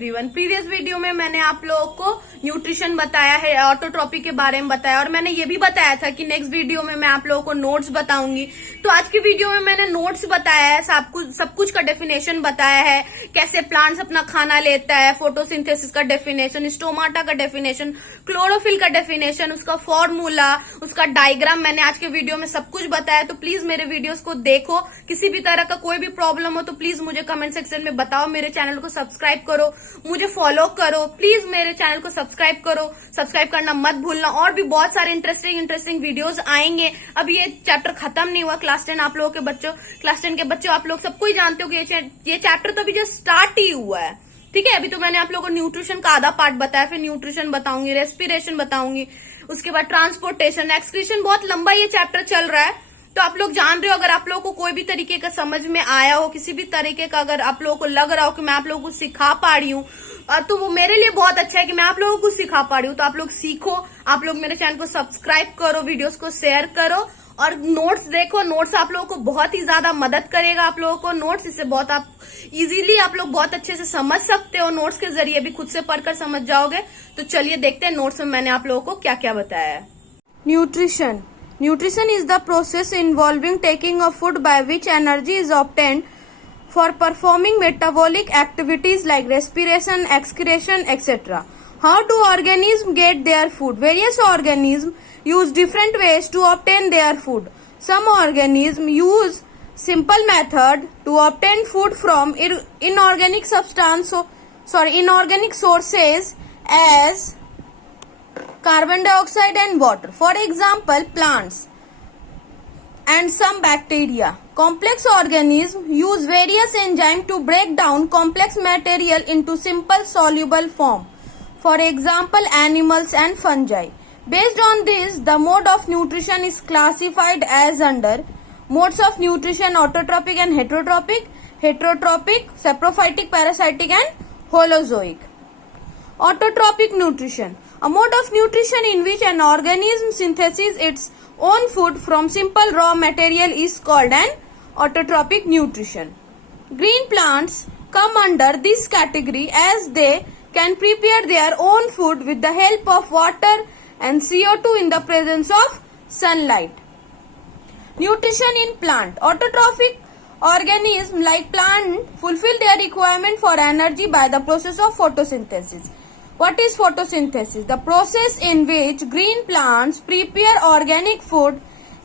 Everyone. Previous video में मैंने आप लोगों को न्यूट्रिशन बताया है, ऑटोट्रॉपी के बारे में बताया और मैंने ये भी बताया था कि नेक्स्ट वीडियो में मैं आप लोगों को नोट्स बताऊंगी। तो आज की वीडियो में मैंने नोट्स बताया है, सब कुछ का डेफिनेशन बताया है, कैसे प्लांट्स अपना खाना लेता है, फोटोसिंथेसिस का डेफिनेशन, स्टोमाटा का डेफिनेशन, क्लोरोफिल का डेफिनेशन, उसका फॉर्मूला, उसका डायग्राम मैंने आज के वीडियो में सब कुछ बताया। तो प्लीज मेरे वीडियोस को देखो। किसी भी तरह का कोई भी प्रॉब्लम हो तो प्लीज मुझे कमेंट सेक्शन में बताओ। मेरे चैनल को सब्सक्राइब करो, मुझे फॉलो करो, प्लीज मेरे चैनल को सब्सक्राइब करो, सब्सक्राइब करना मत भूलना। और भी बहुत सारे इंटरेस्टिंग वीडियोस आएंगे। अब ये चैप्टर खत्म नहीं हुआ। क्लास 10 आप लोगों के बच्चों, क्लास 10 के बच्चों, आप लोग सबको ही जानते हो कि ये चैप्टर तो अभी जस्ट स्टार्ट ही हुआ है। ठीक है, अभी तो मैंने आप लोगों को न्यूट्रिशन का आधा पार्ट बताया, फिर न्यूट्रिशन बताऊंगी, रेस्पिरेशन बताऊंगी, उसके बाद ट्रांसपोर्टेशन, एक्सक्रीशन, बहुत लंबा ये चैप्टर चल रहा है। तो आप लोग जान रहे हो, अगर आप लोगों को कोई भी तरीके का समझ में आया हो, किसी भी तरीके का अगर आप लोगों को लग रहा हो कि मैं आप लोगों को सिखा पा रही हूँ, तो वो मेरे लिए बहुत अच्छा है कि मैं आप लोगों को सिखा पा रही हूँ। तो आप लोग सीखो, आप लोग मेरे चैनल को सब्सक्राइब करो, वीडियोस को शेयर करो और नोट्स देखो। नोट्स आप लोगों को बहुत ही ज्यादा मदद करेगा। आप लोगों को नोट्स, इससे बहुत आप इजीली आप लोग बहुत अच्छे से समझ सकते हो। नोट्स के जरिए भी खुद से पढ़कर समझ जाओगे। तो चलिए देखते हैं नोट्स में मैंने आप लोगों को क्या क्या बताया है। Nutrition Nutrition is the process involving taking of food by which energy is obtained for performing metabolic activities like respiration, excretion, etc. How do organisms get their food? Various organisms use different ways to obtain their food. Some organisms use simple method to obtain food from inorganic sources as carbon dioxide and water. For example, plants and some bacteria. Complex organisms use various enzymes to break down complex material into simple soluble form. For example, animals and fungi. Based on this, the mode of nutrition is classified as under modes of nutrition: autotrophic and heterotrophic. Heterotrophic, saprophytic, parasitic and holozoic. Autotrophic nutrition, a mode of nutrition in which an organism synthesizes its own food from simple raw material, is called an autotrophic nutrition. Green plants come under this category as they can prepare their own food with the help of water and CO2 in the presence of sunlight. Nutrition in plant. Autotrophic organisms like plant fulfill their requirement for energy by the process of photosynthesis. What is photosynthesis? The process in which green plants prepare organic food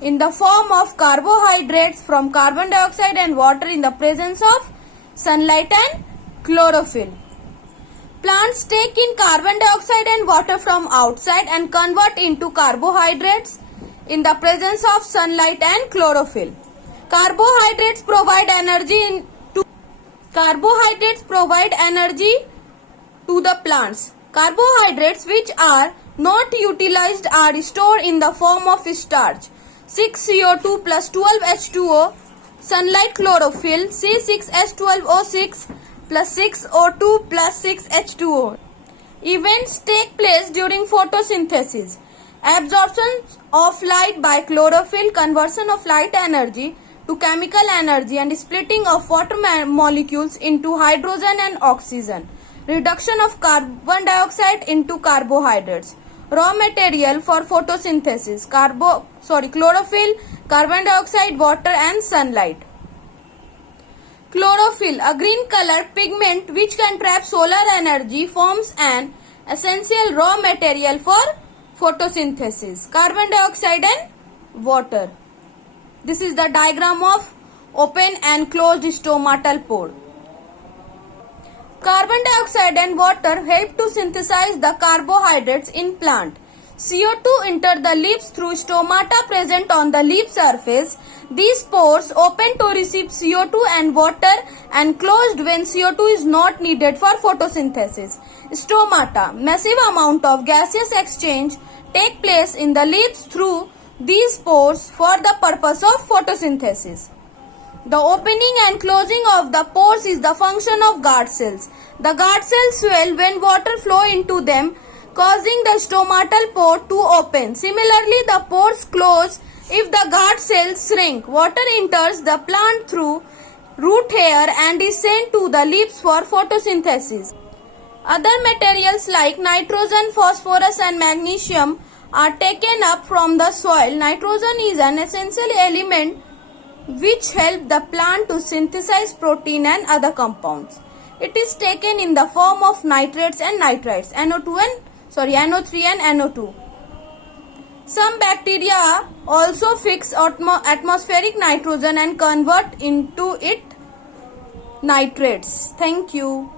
in the form of carbohydrates from carbon dioxide and water in the presence of sunlight and chlorophyll. Plants take in carbon dioxide and water from outside and convert into carbohydrates in the presence of sunlight and chlorophyll. Carbohydrates provide energy to the plants. Carbohydrates which are not utilized are stored in the form of starch: 6CO2 plus 12H2O, sunlight, chlorophyll, C6H12O6 plus 6O2 plus 6H2O. Events take place during photosynthesis: absorption of light by chlorophyll, conversion of light energy to chemical energy, and splitting of water molecules into hydrogen and oxygen. Reduction of carbon dioxide into carbohydrates. Raw material for photosynthesis: chlorophyll, carbon dioxide, water and sunlight. Chlorophyll, a green colored pigment which can trap solar energy, forms an essential raw material for photosynthesis. Carbon dioxide and water. This is the diagram of open and closed stomatal pore. Carbon dioxide and water help to synthesize the carbohydrates in plant. CO2 enter the leaves through stomata present on the leaf surface. These pores open to receive CO2 and water and closed when CO2 is not needed for photosynthesis. Stomata, massive amount of gaseous exchange take place in the leaves through these pores for the purpose of photosynthesis. The opening and closing of the pores is the function of guard cells. The guard cells swell when water flow into them, causing the stomatal pore to open. Similarly, the pores close if the guard cells shrink. Water enters the plant through root hair and is sent to the leaves for photosynthesis. Other materials like nitrogen, phosphorus and magnesium are taken up from the soil. Nitrogen is an essential element which help the plant to synthesize protein and other compounds. It is taken in the form of nitrates and nitrites, NO3 and NO2. Some bacteria also fix atmospheric nitrogen and convert into it nitrates. Thank you.